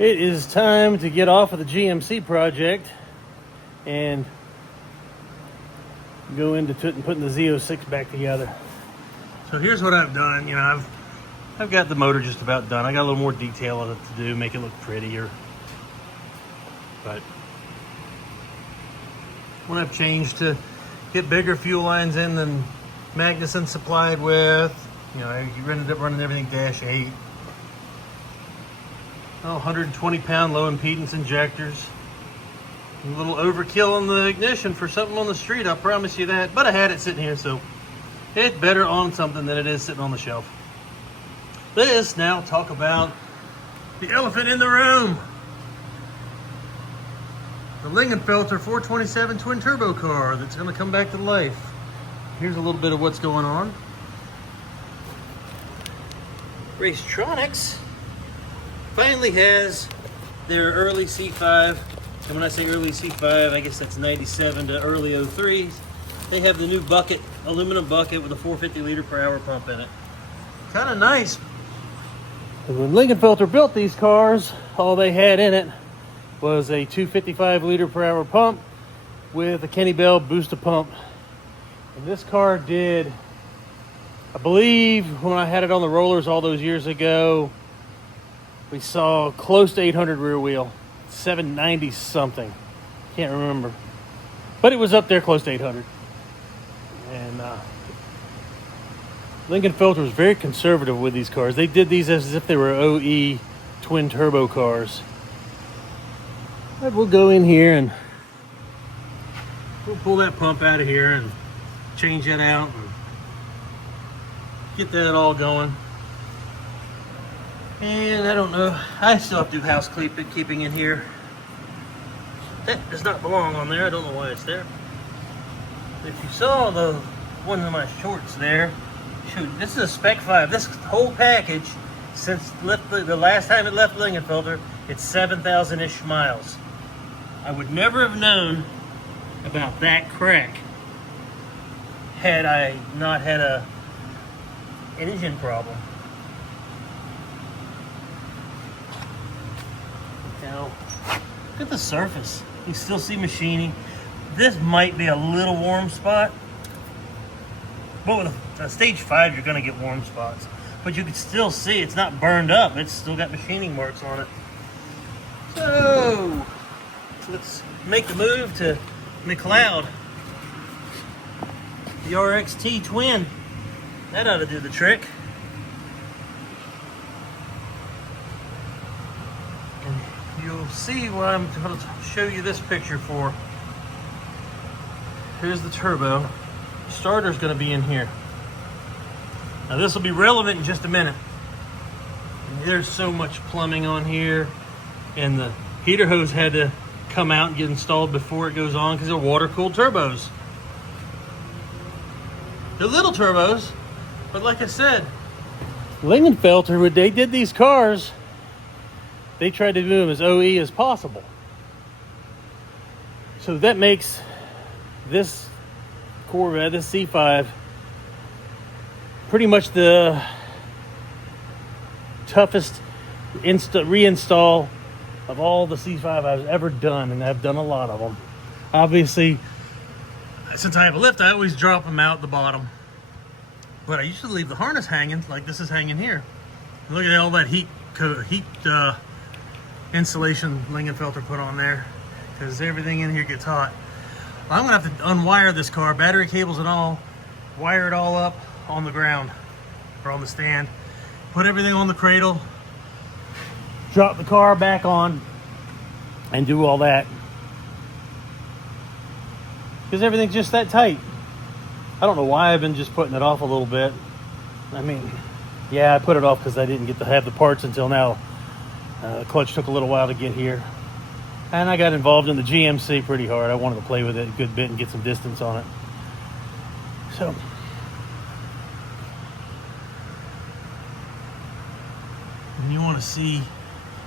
It is time to get off of the GMC project and go into putting the Z06 back together. So here's what I've done. You know, I've got the motor just about done. I got a little more detail on it to do, make it look prettier. But when I've changed to get bigger fuel lines in than Magnuson supplied with, you know, I ended up running everything -8. 120-pound low impedance injectors. A little overkill on the ignition for something on the street, I promise you that. But I had it sitting here, so it's better on something than it is sitting on the shelf. Let's now talk about the elephant in the room. The Lingenfelter 427 twin turbo car that's going to come back to life. Here's a little bit of what's going on. Racetronics finally has their early C5, and when I say early C5, I guess that's 97 to early 03s. They have the new bucket, aluminum bucket with a 450 liter per hour pump in it. Kind of nice. When Lingenfelter built these cars, all they had in it was a 255 liter per hour pump with a Kenny Bell booster pump. And this car did, I believe when I had it on the rollers all those years ago, we saw close to 800 rear wheel, 790 something. Can't remember. But it was up there close to 800. And Lingenfelter was very conservative with these cars. They did these as if they were OE twin turbo cars. But we'll go in here and we'll pull that pump out of here and change that out and get that all going. And I don't know, I still have to do house keeping in here. That does not belong on there. I don't know why it's there. If you saw the one of my shorts there, shoot, this is a Spec 5. This whole package, since the last time it left Lingenfelter, it's 7,000-ish miles. I would never have known about that crack had I not had an engine problem. Now, look at the surface. You can still see machining. This might be a little warm spot, but with a stage 5, you're going to get warm spots. But you can still see it's not burned up. It's still got machining marks on it. So, let's make the move to McLeod. The RXT twin. That ought to do the trick. And you'll see what I'm going to show you this picture for. Here's the turbo. The starter's going to be in here. Now this will be relevant in just a minute. There's so much plumbing on here, and the heater hose had to come out and get installed before it goes on because they're water-cooled turbos. They're little turbos, but like I said, Lingenfelter, when they did these cars, they tried to do them as OE as possible. So that makes this Corvette, this C5, pretty much the toughest reinstall of all the C5 I've ever done, and I've done a lot of them. Obviously, since I have a lift, I always drop them out the bottom. But I usually leave the harness hanging, like this is hanging here. Look at all that heat insulation Lingenfelter put on there, because everything in here gets hot. I'm gonna have to unwire this car, battery cables and all, wire it all up on the ground or on the stand, put everything on the cradle, drop the car back on, and do all that. Because everything's just that tight. I don't know why I've been just putting it off a little bit. I mean, yeah, I put it off because I didn't get to have the parts until now. The clutch took a little while to get here. And I got involved in the GMC pretty hard. I wanted to play with it a good bit and get some distance on it. So, and you want to see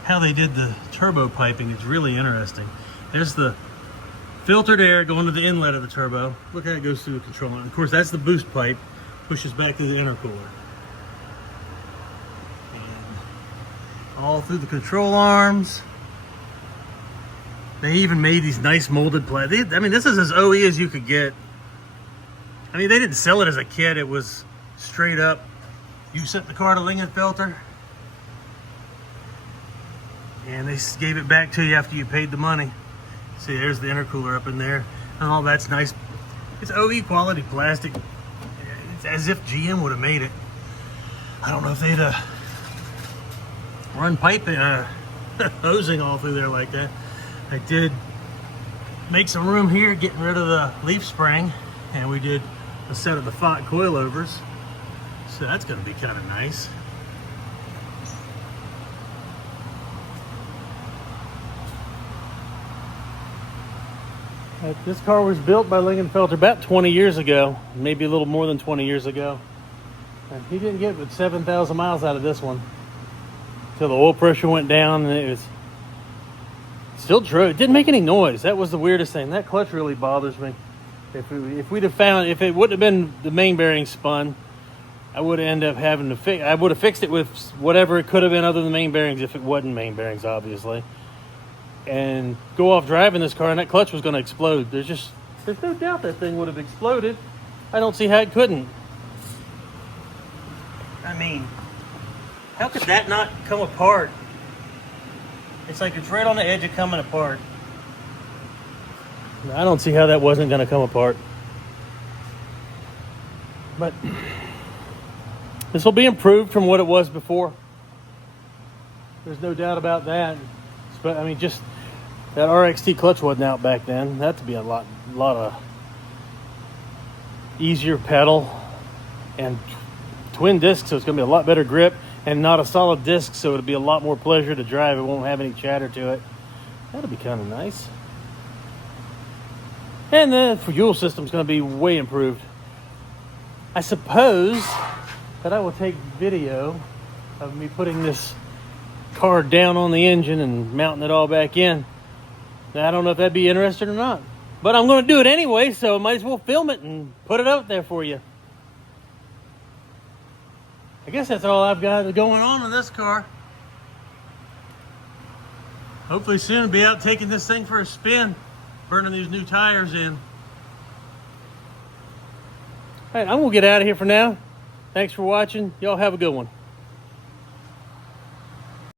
how they did the turbo piping. It's really interesting. There's the filtered air going to the inlet of the turbo. Look how it goes through the controller. And of course, that's the boost pipe, pushes back to the intercooler. And all through the control arms. They even made these nice molded plastic. I mean, this is as OE as you could get. I mean, they didn't sell it as a kit. It was straight up. You sent the car to Lingenfelter, and they gave it back to you after you paid the money. See, there's the intercooler up in there. And all that's nice. It's OE quality plastic. It's as if GM would have made it. I don't know if they'd run pipe hosing all through there like that. I did make some room here, getting rid of the leaf spring, and we did a set of the Fott coilovers. So that's going to be kind of nice. This car was built by Lingenfelter about 20 years ago, maybe a little more than 20 years ago. And he didn't get but 7,000 miles out of this one. Till the oil pressure went down, and it was still drove. It didn't make any noise. That was the weirdest thing. That clutch really bothers me. If we'd have found, if it wouldn't have been the main bearing spun, I would have ended up having to fix. I would have fixed it with whatever it could have been other than main bearings, if it wasn't main bearings, obviously. And go off driving this car, and that clutch was going to explode. There's no doubt that thing would have exploded. I don't see how it couldn't. I mean, how could that not come apart? It's like it's right on the edge of coming apart. I don't see how that wasn't going to come apart. But this will be improved from what it was before. There's no doubt about that. But I mean, just that RXT clutch wasn't out back then. That'd be a lot of easier pedal, and twin discs, so it's going to be a lot better grip, and not a solid disc, so it'll be a lot more pleasure to drive. It won't have any chatter to it. That'll be kind of nice. And the fuel system's going to be way improved. I suppose that I will take video of me putting this car down on the engine and mounting it all back in. Now, I don't know if that'd be interesting or not, but I'm going to do it anyway, so I might as well film it and put it out there for you. I guess that's all I've got going on in this car. Hopefully soon I'll be out taking this thing for a spin, burning these new tires in. All right, I'm going to get out of here for now. Thanks for watching. Y'all have a good one.